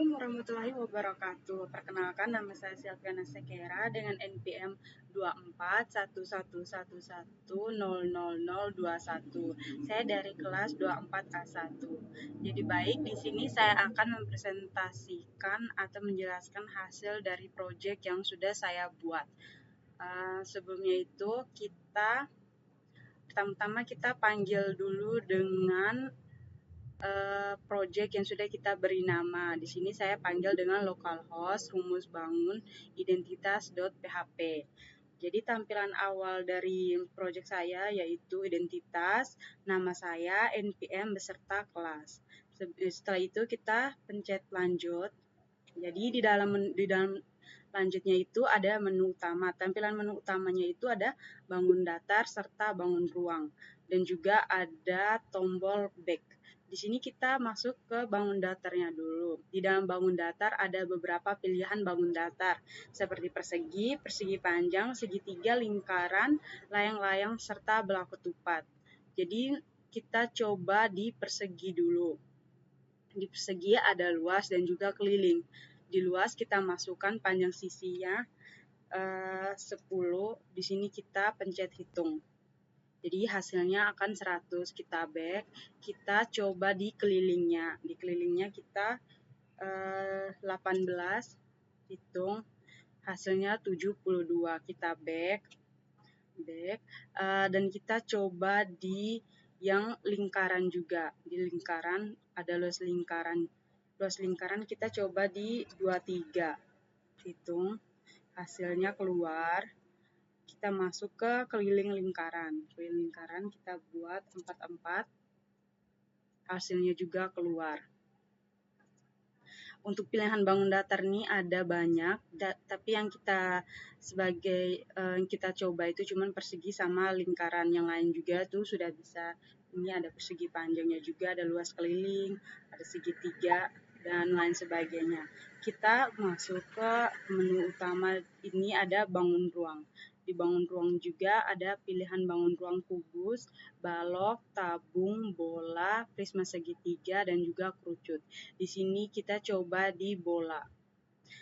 Assalamualaikum warahmatullahi wabarakatuh. Perkenalkan, nama saya Silviana Sekera dengan NPM 241111000021. Saya dari kelas 24A1. Jadi baik, di sini saya akan mempresentasikan atau menjelaskan hasil dari proyek yang sudah saya buat. Sebelumnya itu pertama-tama kita panggil dulu dengan project yang sudah kita beri nama. Di sini saya panggil dengan localhost rumus bangun identitas.php. Jadi tampilan awal dari project saya yaitu identitas, nama saya, NPM beserta kelas. Setelah itu kita pencet lanjut. Jadi di dalam lanjutnya itu ada menu utama. Tampilan menu utamanya itu ada bangun datar serta bangun ruang, dan juga ada tombol back. Di sini kita masuk ke bangun datarnya dulu. Di dalam bangun datar ada beberapa pilihan bangun datar seperti persegi, persegi panjang, segitiga, lingkaran, layang-layang serta belah ketupat. Jadi kita coba di persegi dulu. Di persegi ada luas dan juga keliling. Di luas kita masukkan panjang sisinya 10. Di sini kita pencet hitung. Jadi hasilnya akan 100. Kita back, kita coba di kelilingnya. Di kelilingnya kita 18, hitung, hasilnya 72. Kita back, dan kita coba di yang lingkaran juga. Di lingkaran ada luas lingkaran. Luas lingkaran kita coba di 23. Hitung, hasilnya keluar. Kita masuk ke keliling lingkaran. Keliling lingkaran kita buat 44. Hasilnya juga keluar. Untuk pilihan bangun datar ini ada banyak, tapi yang kita coba itu cuma persegi sama lingkaran. Yang lain juga tuh sudah bisa. Ini ada persegi panjangnya juga, ada luas keliling, ada segitiga, dan lain sebagainya. Kita masuk ke menu utama, ini ada bangun ruang. Di bangun ruang juga ada pilihan bangun ruang kubus, balok, tabung, bola, prisma segitiga, dan juga kerucut. Di sini kita coba di bola.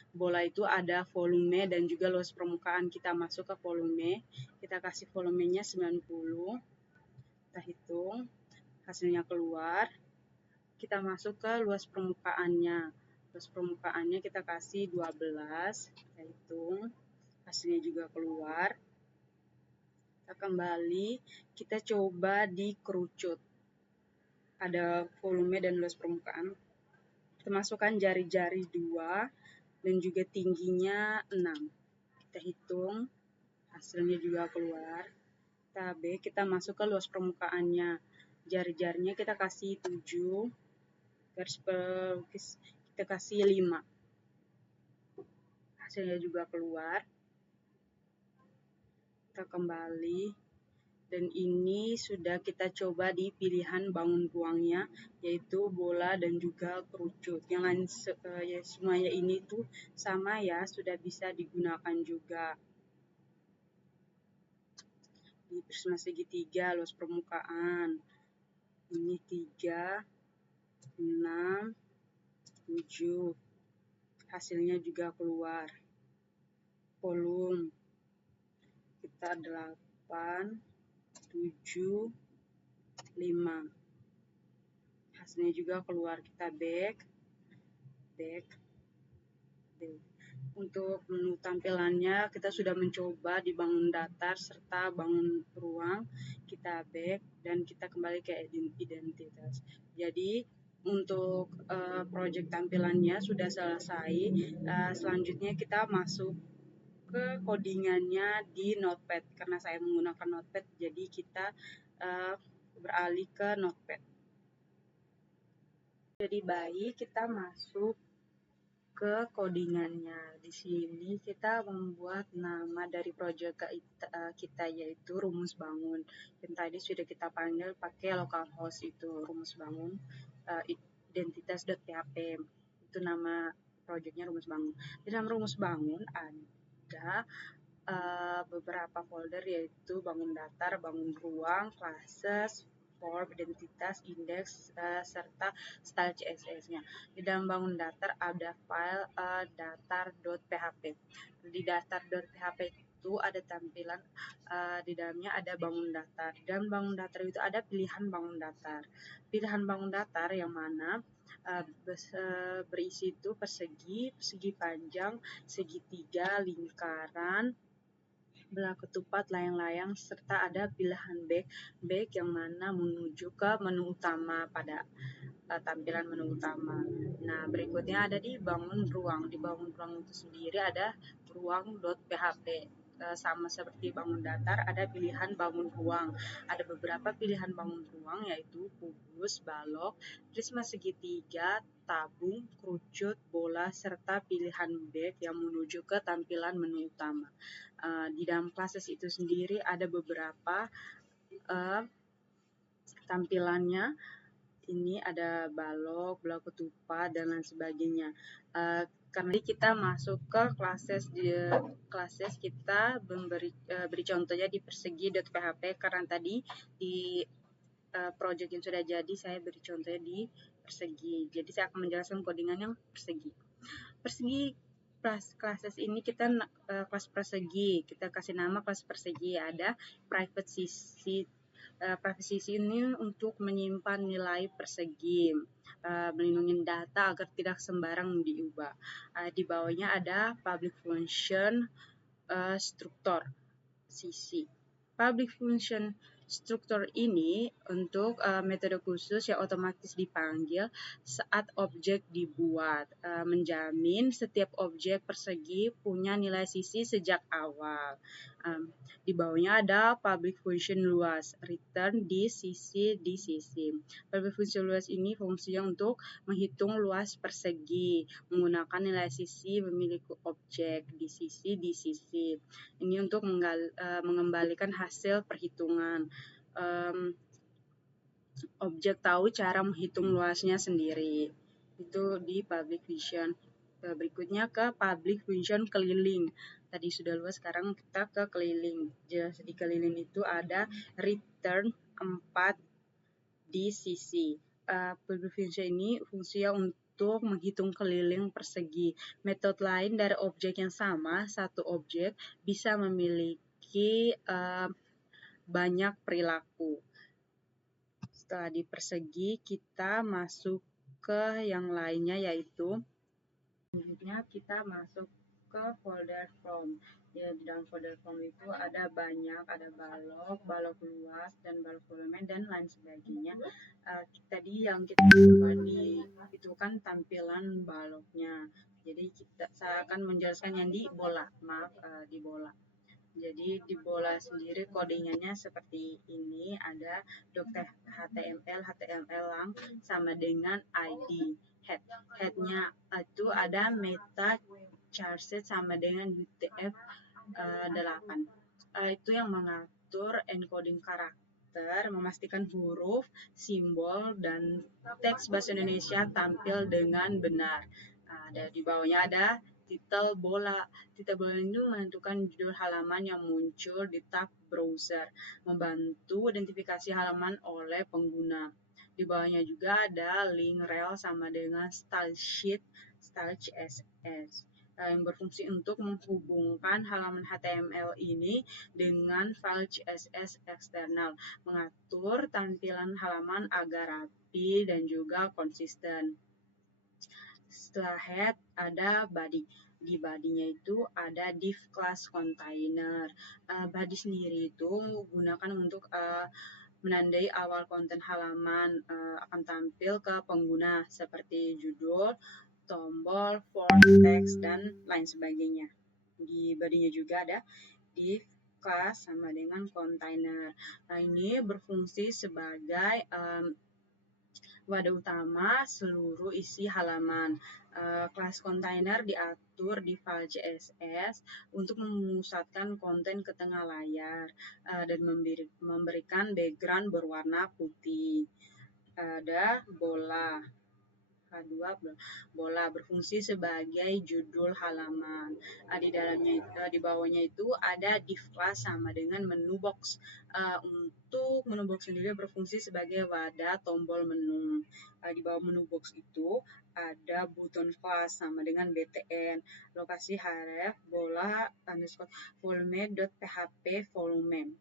Bola itu ada volume dan juga luas permukaan. Kita masuk ke volume, kita kasih volumenya 90. Kita hitung, hasilnya keluar. Kita masuk ke luas permukaannya. Luas permukaannya kita kasih 12. Kita hitung, hasilnya juga keluar. Kita kembali, kita coba di kerucut. Ada volume dan luas permukaan. Kita masukkan jari-jari 2 dan juga tingginya 6. Kita hitung, hasilnya juga keluar. Kita masuk ke luas permukaannya. Jari-jarinya kita kasih 7, garis pelukis kita kasih 5. Hasilnya juga keluar. Kita kembali, dan ini sudah kita coba di pilihan bangun ruangnya, yaitu bola dan juga kerucut. Yang lain ya semuanya ini tuh sama ya, sudah bisa digunakan juga. Di prisma segitiga, luas permukaan ini 3, 6, 7. Hasilnya juga keluar. Volume kita 8, 7, 5. Hasilnya juga keluar. Kita back. Untuk menu tampilannya kita sudah mencoba di bangun datar serta bangun ruang. Kita back dan kita kembali ke identitas. Jadi untuk project tampilannya sudah selesai. Selanjutnya kita masuk ke codingannya di Notepad. Karena saya menggunakan Notepad, jadi kita beralih ke Notepad. Jadi baik, kita masuk ke codingannya. Di sini kita membuat nama dari project kita, yaitu rumus bangun. Yang tadi sudah kita panggil pakai localhost itu, rumus bangun identitas.php. Itu nama projectnya rumus bangun. Di dalam rumus bangun ada beberapa folder, yaitu bangun datar, bangun ruang, classes, form, identitas, indeks, serta style CSS-nya. Di dalam bangun datar ada file datar.php. Di datar.php itu ada tampilan di dalamnya ada bangun datar. Dan bangun datar itu ada pilihan bangun datar. Pilihan bangun datar yang mana berisi itu persegi, persegi panjang, segitiga, lingkaran, belah ketupat, layang-layang, serta ada pilihan back yang mana menuju ke menu utama pada tampilan menu utama. Nah, berikutnya ada di bangun ruang. Di bangun ruang itu sendiri ada ruang.php. Sama seperti bangun datar, ada pilihan bangun ruang. Ada beberapa pilihan bangun ruang yaitu kubus, balok, prisma segitiga, tabung, kerucut, bola, serta pilihan back yang menuju ke tampilan menu utama. Di dalam classes itu sendiri ada beberapa tampilannya. Ini ada balok, blok ketupat, dan lain sebagainya. Karena kita masuk ke classes kita beri contohnya di persegi.php karena tadi di project yang sudah jadi saya beri contohnya di persegi. Jadi saya akan menjelaskan codingan yang persegi. Persegi classes ini kita kelas persegi, kita kasih nama kelas persegi. Ada private CC. Privacy ini untuk menyimpan nilai persegi, melindungi data agar tidak sembarang diubah. Di bawahnya ada public function structure CC. Public function struktur ini untuk metode khusus yang otomatis dipanggil saat objek dibuat, menjamin setiap objek persegi punya nilai sisi sejak awal. Di bawahnya ada public function luas, return di sisi. Public function luas ini fungsinya untuk menghitung luas persegi, menggunakan nilai sisi memiliki objek di sisi. Ini untuk mengembalikan hasil perhitungan. Objek tahu cara menghitung luasnya sendiri. Itu di public function. Berikutnya ke public function keliling. Tadi sudah luas, sekarang kita ke keliling. Jelas di keliling itu ada return 4 di sisi. Public function ini fungsinya untuk menghitung keliling persegi. Metode lain dari objek yang sama, satu objek bisa memiliki banyak perilaku. Setelah di persegi, kita masuk ke yang lainnya, yaitu selanjutnya kita masuk ke folder form. Ya, di dalam folder form itu ada banyak, ada balok luas, dan balok volume, dan lain sebagainya. Tadi yang kita coba itu kan tampilan baloknya. Jadi saya akan menjelaskan yang di bola, di bola. Jadi di bola sendiri codingannya seperti ini, ada HTML lang sama dengan ID. Headnya itu ada meta charset sama dengan UTF-8. Itu yang mengatur encoding karakter, memastikan huruf, simbol, dan teks bahasa Indonesia tampil dengan benar. Dan di bawahnya ada titel bola. Titel bola itu menentukan judul halaman yang muncul di tab browser, membantu identifikasi halaman oleh pengguna. Di bawahnya juga ada link rel sama dengan style sheet, style CSS yang berfungsi untuk menghubungkan halaman HTML ini dengan file CSS eksternal, mengatur tampilan halaman agar rapi dan juga konsisten. Setelah head ada body. Di body-nya itu ada div class container. Body sendiri itu gunakan untuk menandai awal konten halaman akan tampil ke pengguna seperti judul, tombol, form, teks, dan lain sebagainya. Di body-nya juga ada div class sama dengan container. Nah, ini berfungsi sebagai wadah utama seluruh isi halaman. Kelas kontainer diatur di file CSS untuk memusatkan konten ke tengah layar dan memberikan background berwarna putih. Ada bola. H2 bola berfungsi sebagai judul halaman. Di dalamnya di bawahnya itu ada div class sama dengan menu box. Untuk menu box sendiri berfungsi sebagai wadah tombol menu. Di bawah menu box itu ada button class sama dengan btn, lokasi href bola underscore volume.php volume.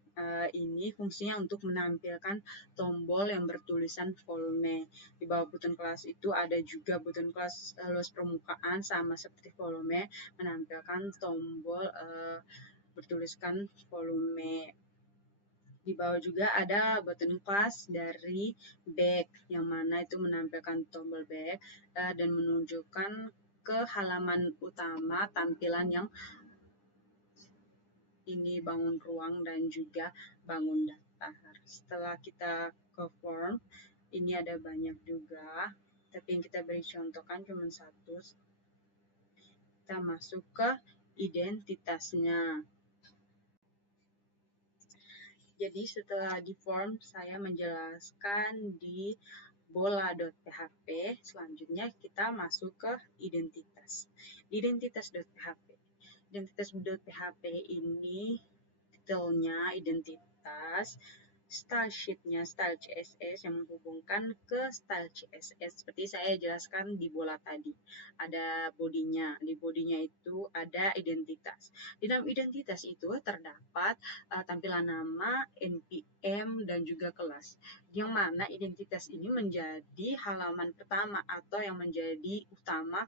Ini fungsinya untuk menampilkan tombol yang bertulisan volume. Di bawah button class itu ada juga button class luas permukaan sama seperti volume, menampilkan tombol bertuliskan volume. Di bawah juga ada button class dari back, yang mana itu menampilkan tombol back dan menunjukkan ke halaman utama tampilan yang ini bangun ruang dan juga bangun daftar. Setelah kita ke form, ini ada banyak juga, tapi yang kita beri contohkan cuma satu. Kita masuk ke identitasnya. Jadi setelah di form, saya menjelaskan di bola.php. Selanjutnya kita masuk ke identitas. Identitas.php. Identitas.php ini detailnya identitas, style sheet-nya style CSS yang menghubungkan ke style CSS seperti saya jelaskan di bola tadi. Ada bodinya, di bodinya itu ada identitas. Di dalam identitas itu terdapat tampilan nama, npm, dan juga kelas. Yang mana identitas ini menjadi halaman pertama atau yang menjadi utama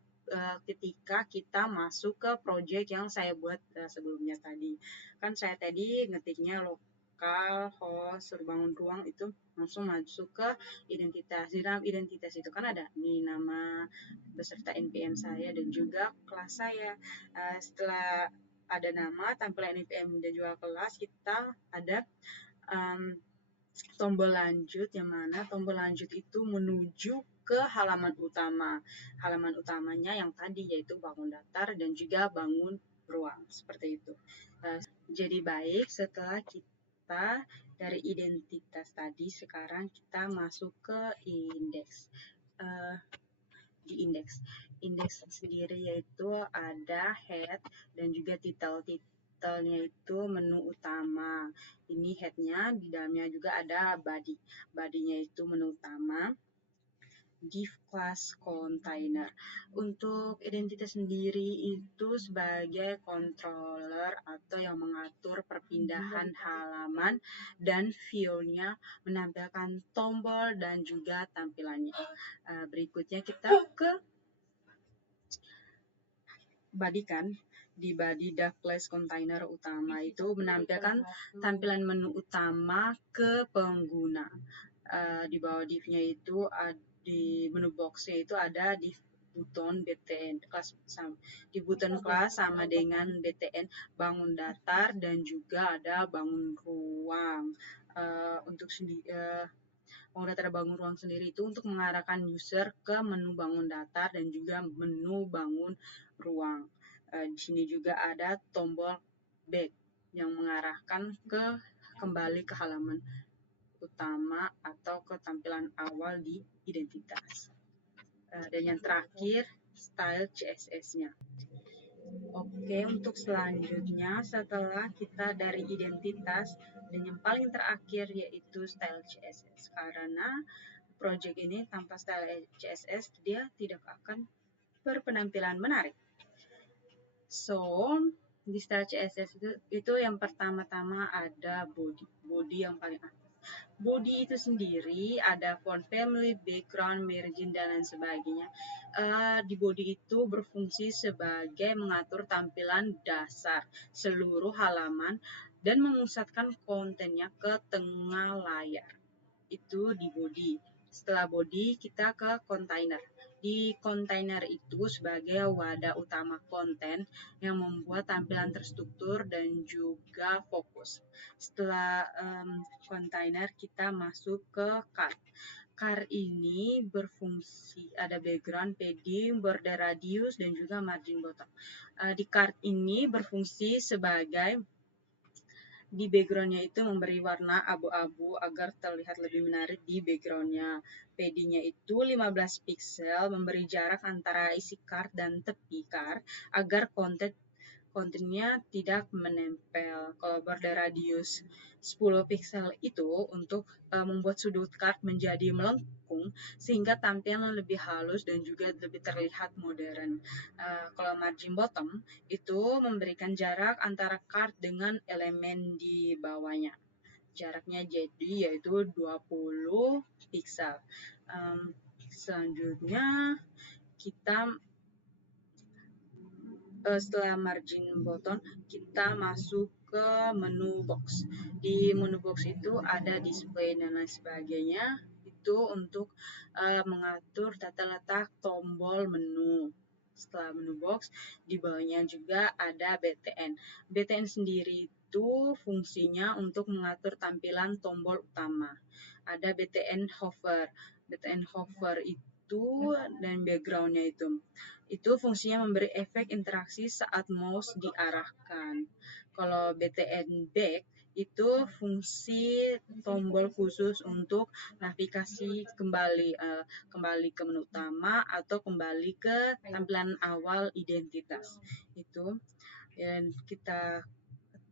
ketika kita masuk ke project yang saya buat sebelumnya tadi. Kan saya tadi ngetiknya lokal host suruh bangun ruang, itu langsung masuk ke identitas. Di dalam identitas itu kan ada nih nama beserta npm saya dan juga kelas saya. Setelah ada nama, tampilan npm dan juga kelas, kita ada tombol lanjut, yang mana tombol lanjut itu menuju ke halaman utama. Halaman utamanya yang tadi yaitu bangun datar dan juga bangun ruang, seperti itu. Jadi baik, setelah kita dari identitas tadi, sekarang kita masuk ke indeks. Di indeks sendiri yaitu ada head dan juga title. Titelnya itu menu utama. Ini headnya, di dalamnya juga ada body. Body-nya itu menu utama. Div class container. Untuk identitas sendiri itu sebagai controller atau yang mengatur perpindahan halaman dan view-nya, menampilkan tombol dan juga tampilannya. Berikutnya kita ke body kan. Di body div class container utama itu menampilkan tampilan menu utama ke pengguna. Di bawah div-nya itu di menu box-nya itu ada di button btn kelas, di button kelas sama dengan btn bangun datar dan juga ada bangun ruang. Untuk bangun datar dan bangun ruang sendiri itu untuk mengarahkan user ke menu bangun datar dan juga menu bangun ruang. Di sini juga ada tombol back yang mengarahkan kembali ke halaman utama atau ke tampilan awal di identitas. Dan yang terakhir, style CSS-nya. Oke, untuk selanjutnya setelah kita dari identitas, dan yang paling terakhir yaitu style CSS. Karena project ini tanpa style CSS dia tidak akan berpenampilan menarik. So, di style CSS itu yang pertama-tama ada body. Body yang paling atas. Body itu sendiri ada font family, background, margin, dan lain sebagainya. Di body itu berfungsi sebagai mengatur tampilan dasar seluruh halaman dan memusatkan kontennya ke tengah layar. Itu di body. Setelah body, kita ke container. Di container itu sebagai wadah utama konten yang membuat tampilan terstruktur dan juga fokus. Setelah container, kita masuk ke card. Card ini berfungsi ada background, padding, border radius, dan juga margin bottom. Di card ini berfungsi sebagai di backgroundnya itu memberi warna abu-abu agar terlihat lebih menarik di backgroundnya. PD-nya itu 15 pixel, memberi jarak antara isi card dan tepi card agar kontennya tidak menempel. Kalau berradius 10 pixel itu untuk membuat sudut card menjadi melengkung sehingga tampilan lebih halus dan juga lebih terlihat modern. Kalau margin bottom itu memberikan jarak antara card dengan elemen di bawahnya. Jaraknya jadi yaitu 20 pixel. Selanjutnya kita setelah margin button kita masuk ke menu box. Di menu box itu ada display dan lain sebagainya. Itu untuk mengatur tata letak tombol menu. Setelah menu box, di bawahnya juga ada BTN. BTN sendiri itu fungsinya untuk mengatur tampilan tombol utama. Ada BTN hover. BTN hover itu dan backgroundnya itu fungsinya memberi efek interaksi saat mouse diarahkan. Kalau BTN back itu fungsi tombol khusus untuk navigasi kembali ke menu utama atau kembali ke tampilan awal identitas. Itu dan kita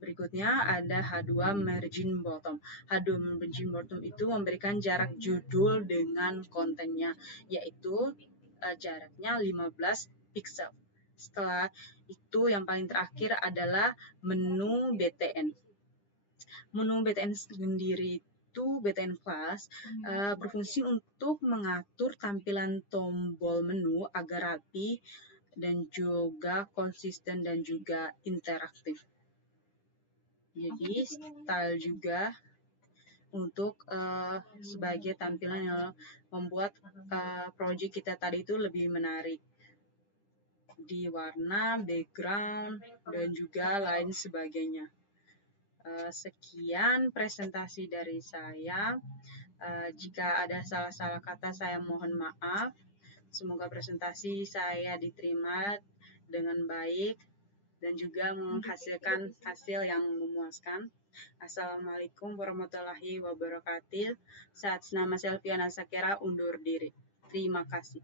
berikutnya ada H2 margin bottom. H2 margin bottom itu memberikan jarak judul dengan kontennya, yaitu jaraknya 15 pixel. Setelah itu yang paling terakhir adalah menu BTN. Menu BTN sendiri itu BTN Class berfungsi untuk mengatur tampilan tombol menu agar rapi dan juga konsisten dan juga interaktif. Jadi style juga untuk sebagai tampilan yang membuat project kita tadi itu lebih menarik di warna, background, dan juga lain sebagainya. Sekian presentasi dari saya. Jika ada salah-salah kata saya mohon maaf. Semoga presentasi saya diterima dengan baik dan juga menghasilkan hasil yang memuaskan. Assalamualaikum warahmatullahi wabarakatuh. Saat nama Selviana Sakira undur diri. Terima kasih.